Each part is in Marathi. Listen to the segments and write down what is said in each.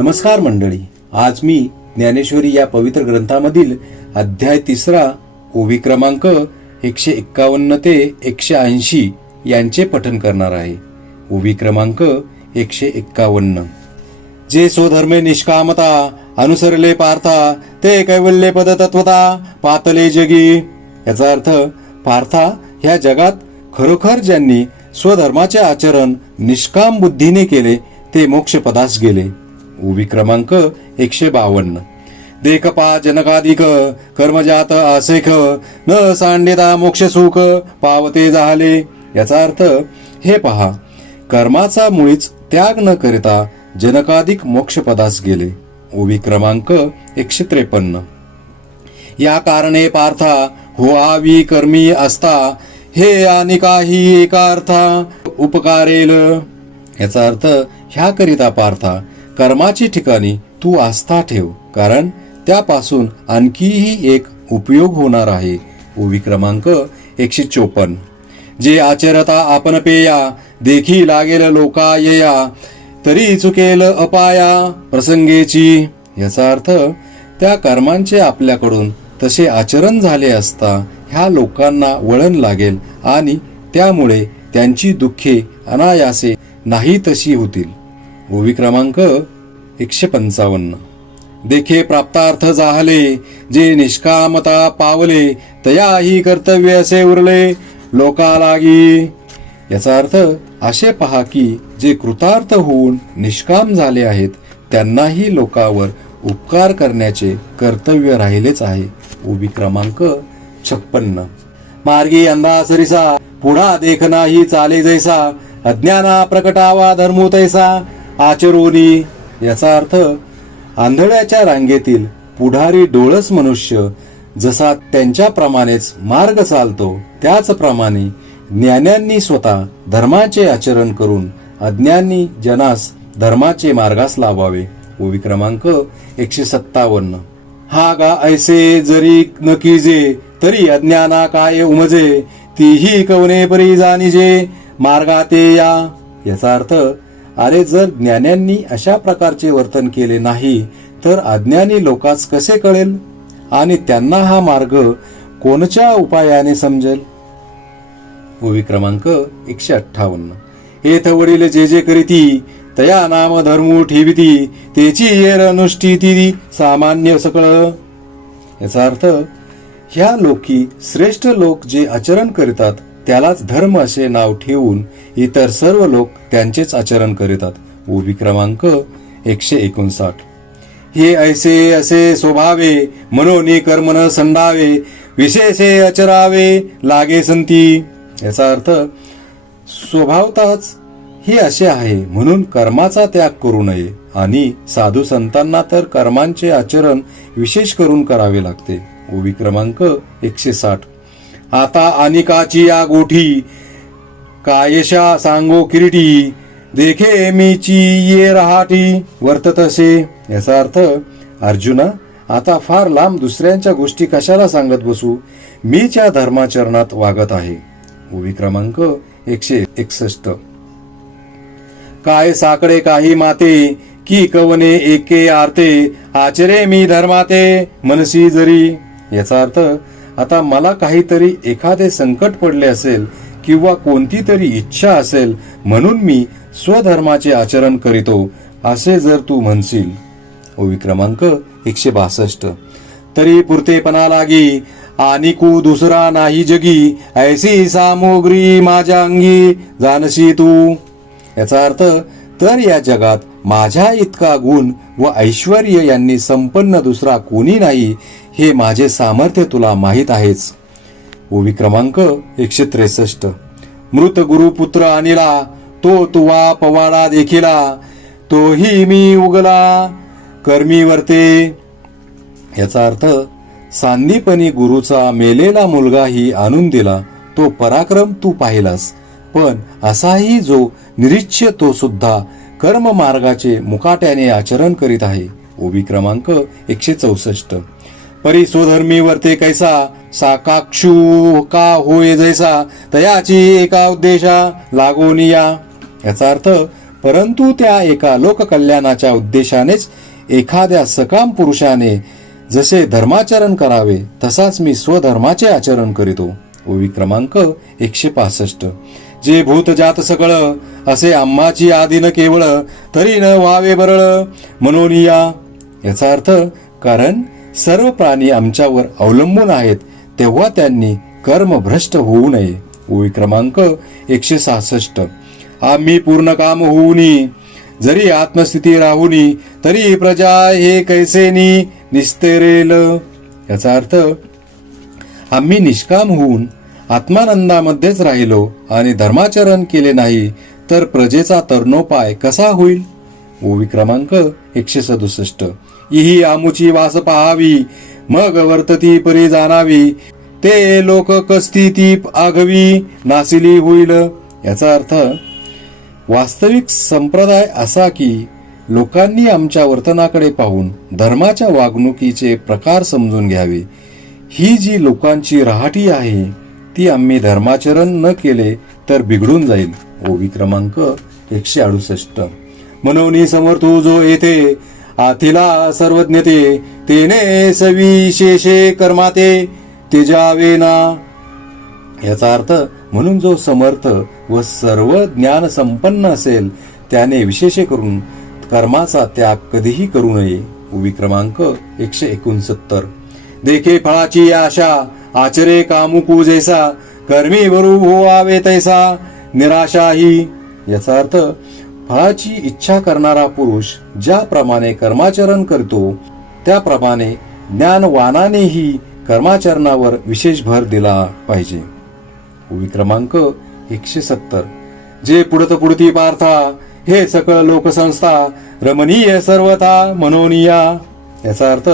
नमस्कार मंडळी, आज मी ज्ञानेश्वरी या पवित्र ग्रंथामधील अध्याय 3 ओवी क्रमांक 151 ते 180 यांचे पठन करणार आहे. ओवी क्रमांक 151. जे स्वधर्मे निष्कामता अनुसरले पार्था, ते कैवल्य पद तत्वता पातले जगी. याचा अर्थ, पार्था, ह्या जगात खरोखर ज्यांनी स्वधर्माचे आचरण निष्काम बुद्धीने केले ते मोक्षपदास गेले. ओवी क्रमांक 152. देखपा जनकाधिक कर्मजात आसेख, न सांडिता मोक्ष सुख पावते झाले. याचा अर्थ, हे पहा, कर्माचा मुळीच त्याग न करिता जनकाधिक मोक्षपदास गेले. ओवी क्रमांक 153. या कारणे पार्था होआवी कर्मी असता, हे आणि काही एका अर्था उपकारेल. याचा अर्थ, ह्याकरिता पार्था, कर्माची ठिकाणी तू आस्था ठेव, कारण त्यापासून आणखीही एक उपयोग होणार आहे. ओवी क्रमांक 154. जे आचरता आपण पेया, देखी लागेल लोकायया, तरी चुकेल अपाया प्रसंगेची. याचा अर्थ, त्या कर्मांचे आपल्याकडून तसे आचरण झाले असता ह्या लोकांना वळण लागेल आणि त्यामुळे त्यांची दुःखे अनायासे नाही तशी होतील. ओवी क्रमांक 155. देखे प्राप्तार्थ जाहले, जे निष्कामता पावले, तयाही कर्तव्य असे उरले लोकालागी. याचा अर्थ, असे पहा की जे कृतार्थ होऊन निष्काम झाले आहेत त्यांनाही लोकावर उपकार करण्याचे कर्तव्य राहिलेच आहे. ओवी क्रमांक 56. मार्गी अंधा सरिसा, पुढा देख नाही चाले जैसा, अज्ञाना प्रकटावा धर्मो तैसा आचरोनी. याचा अर्थ, आंधळ्याच्या रांगेतील पुढारी डोळस मनुष्य जसा त्यांच्याप्रमाणेच मार्ग चालतो, त्याचप्रमाणे ज्ञान्यांनी स्वतः धर्माचे आचरण करून अज्ञानी जनास धर्माचे मार्गास लावावे. ओवी क्रमांक 157. हा गा ऐसे जरी न कीजे, तरी अज्ञाना काय उमजे, तीही कवने परी जाणीजे मार्गाते या. याचा अर्थ, अरे, जर ज्ञान्यांनी अशा प्रकारचे वर्तन केले नाही तर अज्ञानी लोकांस कसे कळेल आणि त्यांना हा मार्ग कोणत्या उपायाने समजेल. ओवी क्रमांक 158. हेथ वडील जे जे करीती, तया नाम धर्मू ठेविती, तेची येर अनुष्ठिती सामान्य सकळ. याचा अर्थ, ह्या लोकी श्रेष्ठ लोक जे आचरण करीतात त्यालाच धर्म असे नाव ठेवून इतर सर्व लोक त्यांचेच आचरण करीतात. ओवी क्रमांक 159. हे ऐसे असे स्वभावे, मनोनी कर्म न संडावे, विशेषे आचरावे लागे संती. याचा अर्थ, स्वभावतःच हे असे आहे म्हणून कर्माचा त्याग करू नये आणि साधू संतांना तर कर्मांचे आचरण विशेष करून करावे लागते. ओवी क्रमांक 160. आता अनिकाची या गोठी, कायशा सांगो किरीटी, देखे मीची ये रहाटी वर्ततसे. याचा अर्थ, अर्जुना, आता फार लांब दुसऱ्यांच्या गोष्टी कशाला सांगत बसू, मीच्या धर्माचरणात वागत आहे. ओवी क्रमांक 161. काय साकडे काही माते, की कवने एके आरते, आचरे मी धर्माते मनसी जरी. याचा अर्थ, आता मला काहीतरी एखादे संकट पडले असेल किंवा कोणती तरी इच्छा असेल म्हणून मी स्वधर्माचे आचरण करीतो असे जर तू म्हणशील. ओवी क्रमांक 162. तरी पुरतेपणा लागी, आनिकू दुसरा नाही जगी, ऐसी सामग्री माझ्या अंगी जानशी तू. याचा अर्थ, तर या जगात माझ्या इतका गुण व ऐश्वर्य यांनी संपन्न दुसरा कोणी नाही हे माझे सामर्थ्य तुला माहीत आहेच. ओवी क्रमांक 163. मृत गुरुपुत्र आणिला, तो तुवा पवाडा देखिला, तोही मी उगला कर्मी वर्ते. याचा अर्थ, सांदीपणी गुरुचा मेलेला मुलगाही आणून दिला, तो पराक्रम तू पाहिलास, पण असाही जो निरीच्य तो सुद्धा कर्म मार्गाचे मुकाट्याने आचरण करीत आहे. ओवी क्रमांक 164. परी स्वधर्मी वर्ते कैसा, साकाक्षू का होय जैसा, तयाची एका उद्देशा लागोनिया. याचा अर्थ, परंतु त्या एका लोककल्याणाच्या उद्देशानेच एखाद्या सकाम पुरुषाने जसे धर्माचरण करावे तसाच मी स्वधर्माचे आचरण करीतो. ओवी क्रमांक 165. जे भूत जात सकळ असे आम्हाची आधीन केवळ तरी न व्हावे बरळ म्हणून याचा अर्थ कारण सर्व प्राणी आमच्यावर अवलंबून आहेत तेव्हा त्यांनी कर्मभ्रष्ट होऊ नये. ओवी क्रमांक 166. आम्ही पूर्ण काम होऊनी जरी आत्मस्थिती राहुनी तरी प्रजा हे कैसेनी निस्तेरेल. याचा अर्थ आम्ही निष्काम होऊन आत्मानंदामध्येच राहिलो आणि धर्माचरण केले नाही तर प्रजेचा तरणोपाय कसा होईल. ओवी क्रमांक 167. इही आमुची वास पाहावी मग वर्तती परी जाणावी ते लोक कस्थिती आघवी नासिली होईल. याचा अर्थ वास्तविक संप्रदाय असा की लोकांनी आमच्या वर्तनाकडे पाहून धर्माच्या वागणुकीचे प्रकार समजून घ्यावे. ही जी लोकांची राहाटी आहे ती आम्ही धर्माचरण न केले तर बिघडून जाईल. ओवी क्रमांक 168. म्हणून समर्थो जो येथे आथिला सर्वज्ञते तेने सविशेषे कर्माते तेजावे ना. याचा अर्थ म्हणून जो समर्थ व सर्व ज्ञान संपन्न असेल त्याने विशेष करून कर्माचा त्याग कधीही करू नये. ओवी क्रमांक 169. देखे फळाची आशा आचरे कामुकू जैसा कर्मी वरू होवावे तैसा निराशाही. याचा अर्थ फळाची इच्छा करणारा पुरुष ज्याप्रमाणे कर्माचरण करतो त्याप्रमाणे ज्ञानवानानेही कर्माचरणावर विशेष भर दिला पाहिजे. ओवी क्रमांक 170. जे पुढत पुढती पार्था हे सकळ लोकसंस्था रमणीय सर्वथा म्हणून याचा अर्थ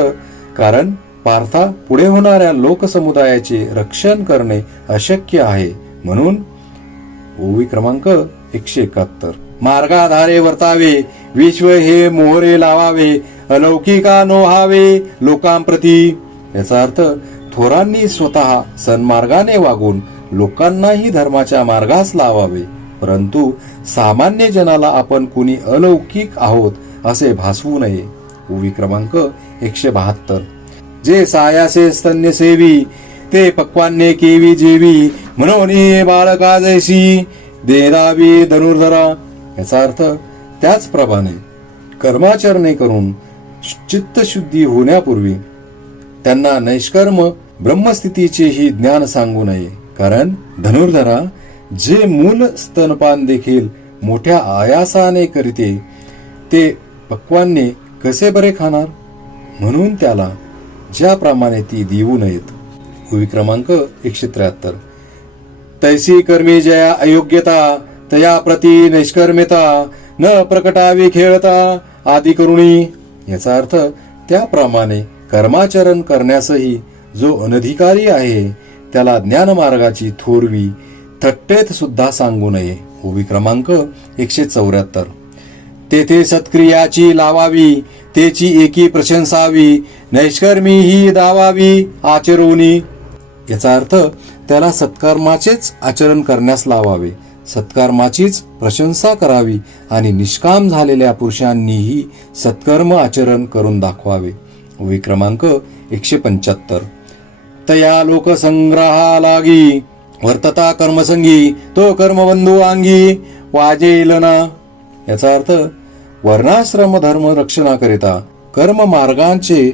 कारण पार्था पुढे होणाऱ्या लोकसमुदायाचे रक्षण करणे अशक्य आहे म्हणून. ओवी क्रमांक 171. मार्गाधारे वर्तावे विश्व हे मोहरे लावावे अलौकिका नोहावे लोकांप्रती. याचा अर्थ थोरांनी स्वतः सन्मार्गाने वागून लोकांनाही धर्माच्या मार्गास लावावे परंतु सामान्य जनाला आपण कुणी अलौकिक आहोत असे भासवू नये. ओवी क्रमांक 172. जे सायासे स्तन्य सेवी ते पक्वान्ने केवी जेवी म्हणून बाळका जैसी देदावी धनुर्धरा. याचा अर्थ त्याचप्रमाणे कर्माचरणे करून चित्तशुद्धी होण्यापूर्वी त्यांना नैष्कर्म ब्रह्मस्थितीचेही ज्ञान सांगू नये कारण धनुर्धरा जे मूल स्तनपान देखील मोठ्या आयासाने करीते ते पक्वान्ने कसे बरे खाणार म्हणून त्याला ज्याप्रमाणे ती देऊ नयेत. ओवी क्रमांक 173. तैसी कर्मी जया अयोग्यता तया प्रती नैष्कर्म्यता न प्रकटावी खेळता आदी करुणी. याचा अर्थ त्याप्रमाणे कर्माचरण करण्यासही जो अनधिकारी आहे त्याला ज्ञानमार्गाची थोरवी थट्टेत सुद्धा सांगू नये. ओवी क्रमांक 174. तेथे सत्क्रियाची लावावी तेची एकी प्रशंसावी नैष्कर्मी ही दावावी आचरोनी. याचा अर्थ त्याला सत्कर्माचेच आचरण करण्यास लावावे सत्कर्माचीच प्रशंसा करावी आणि निष्काम झालेल्या पुरुषांनीही सत्कर्म आचरण करून दाखवावे. ओवी क्रमांक 175. तया लोकसंग्रहा लागी वर्तता कर्मसंगी तो कर्मबंधू अंगी वाजेल ना. याचा अर्थ वर्णाश्रम धर्म रक्षणाकरिता कर्म मार्गांचे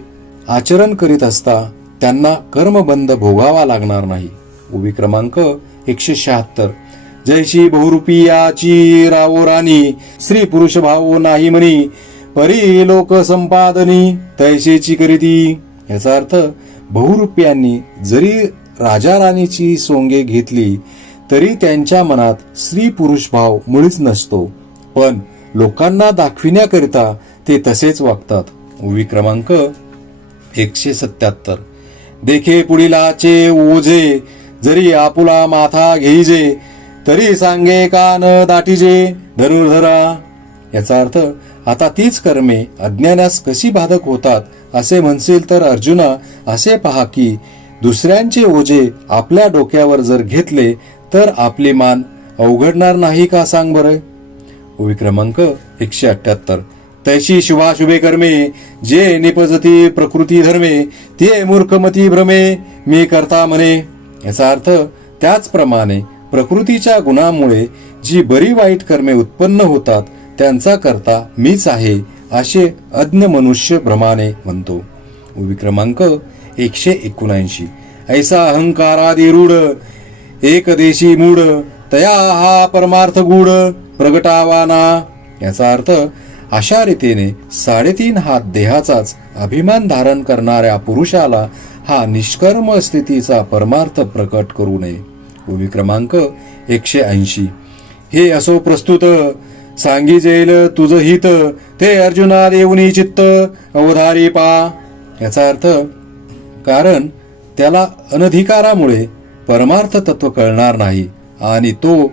आचरण करीत असता त्यांना कर्मबंध भोगावा लागणार नाही. ओवी क्रमांक 176. जैशी बहुरूपियाची रावो राणी स्त्री पुरुष भाव नाही म्हणी परी लोक संपादनी तैसेची करीती. याचा अर्थ बहुरूप्यांनी जरी राजा राणीची सोंगे घेतली तरी त्यांच्या मनात स्त्री पुरुष भाव मुळीच नसतो पण लोकांना दाखविण्याकरिता ते तसेच वागतात. ओवी क्रमांक 177. देखे पुढीलाचे ओझे जरी आपुला माथा घेईजे तरी सांगे का न दाटीजे धनुर्धरा. याचा अर्थ आता तीच कर्मे अज्ञानास कशी बाधक होतात असे म्हणशील तर अर्जुना असे पहा की दुसऱ्यांचे ओझे आपल्या डोक्यावर जर घेतले तर आपली मान अवघडणार नाही का सांग बरं. ओवी क्रमांक 178. तैशी शुभाशुभे कर्मे जे निपजती प्रकृती धर्मे ते मूर्खमती भ्रमे मी करता म्हणे. याचा अर्थ त्याचप्रमाणे प्रकृतीच्या गुणामुळे जी बरी वाईट कर्मे उत्पन्न होतात त्यांचा करता मीच आहे असे अज्ञ मनुष्य भ्रमाने म्हणतो. ओवी क्रमांक 179. ऐसा अहंकारादी रूढ एक देशी मूढ तया हा परमार्थ गूढ प्रगटावाना. याचा अर्थ अशा रीतीने 3.5 हात देहाचाच अभिमान धारण करणाऱ्या पुरुषाला हा निष्कर्म स्थितीचा परमार्थ प्रकट करू नये. ओवी क्रमांक 180. हे असो प्रस्तुत सांगी जेल तुझ हित ते अर्जुना देऊनी चित्त अवधारी पा. याचा अर्थ कारण त्याला अनधिकारामुळे परमार्थ तत्व कळणार नाही आणि तो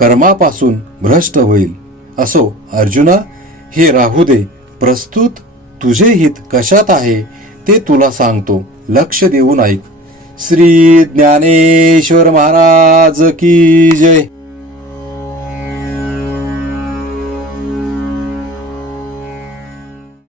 कर्मापासून भ्रष्ट होईल. असो अर्जुना, हे राहू दे, प्रस्तुत तुझे हित कशात आहे ते तुला सांगतो, लक्ष देऊन ऐक. श्री ज्ञानेश्वर महाराज की जय.